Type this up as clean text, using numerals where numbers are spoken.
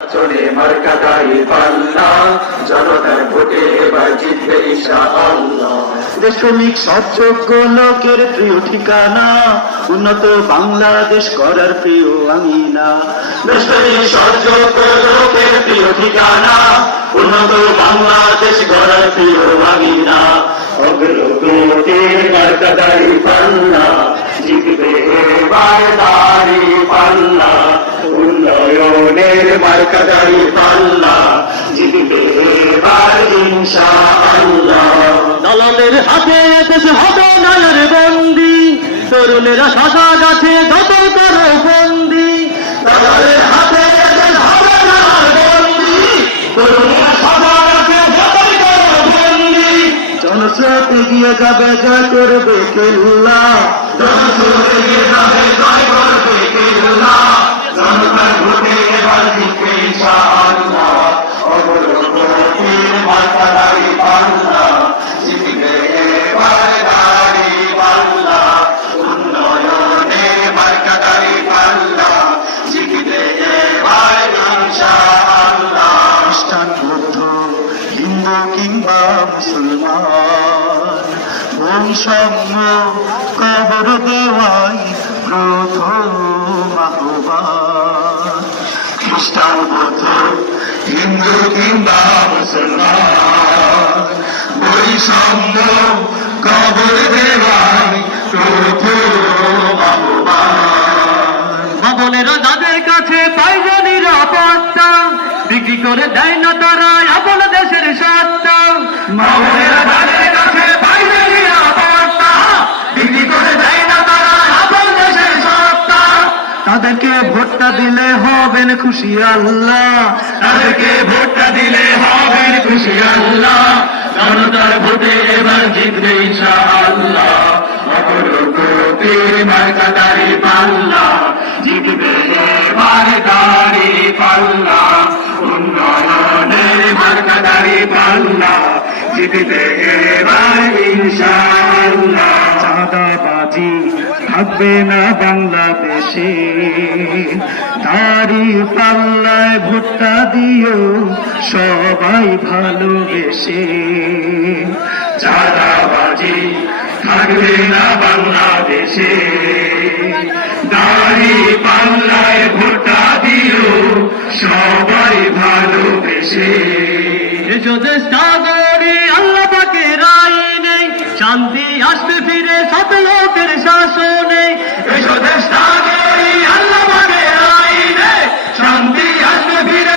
চলে মার্কাটাই পাল্লা, জনতার ভোটে এবার জিতবে ইনশাআল্লাহ। দেশপ্রেমিক সৎযোগ্য লোকের প্রিয় ঠিকানা, উন্নত বাংলাদেশ করার প্রিয় আঙিনা। দেশপ্রেমিক সৎযোগ্য লোকের প্রিয় ঠিকানা, উন্নত বাংলাদেশ গড়ার প্রিয় আঙিনা। অগ্রগতির মার্কাটাই পাল্লা, জিতবে এবার দাড়ি পাল্লা। উন্নয়নের মার্কাটাই পাল্লা, জিতবে এবার ইনশাআল্লাহ। দালালের হাতে দেশ হবে নায়ের বন্দি, তরুণেরা শাসা গাছে যত করো বন্দি। দালালের হাতে দেশ হবে নায়ের বন্দি, তরুণেরা শাসা গাছে যত করো বন্দি। জনস্রোত এগিয়ে যাবে, জয় করবে কেল্লা। জনস্রোত এগিয়ে যাবে, জয় করবে কেল্লা। জনতার ভোটে এবার জিতবে ইনশাআল্লাহ। অগ্রগতির মার্কাটাই পাল্লা, জিতবে এবার দাড়ি পাল্লা। উন্নয়নের মার্কাটাই পাল্লা, জিতবে এবার ইনশাআল্লাহ। খ্রিস্টান, বৌদ্ধ, হিন্দু কিংবা মুসলমান, বৈষম্য কবর দেওয়াই প্রথম আহ্বান। খ্রিস্টান, বৌদ্ধ, হিন্দু কিংবা মুসলমান, বৈষম্য কবর দেওয়াই প্রথম আহ্বান। ভবনেরা যাদের কাছে পাইবে নিরাপত্তা, বিক্রি করে দেয় না তারা আপন দেশের সত্তা। মাওলানা যাদের কাছে পাইবে নিরাপত্তা, বিক্রি করে দেয় না তারা আপন দেশের সত্তা। তাদেরকে ভোটটা দিলে হবেন খুশি আল্লাহ। তাদেরকে ভোটটা দিলে হবেন খুশি আল্লাহ। জনতার ভোটে এবার জিতবে ইনশাআল্লাহ। অগ্রগতির মার্কাটাই পাল্লা, জিতবে এবার দাড়ি পাল্লা। উন্নয়নের মার্কাটাই পাল্লা, জিতবে এবার ইনশাআল্লাহ। চাঁদাবাজি থাকবে না বাংলাদেশে, দাড়ি পাল্লায় ভোটটা দিও সবাই ভালোবেসে। চাঁদাবাজি থাকবে না বাংলাদেশে, দাড়ি পাল্লায় ভোটটা দিও সবাই ভালোবেসে। এসো দেশটা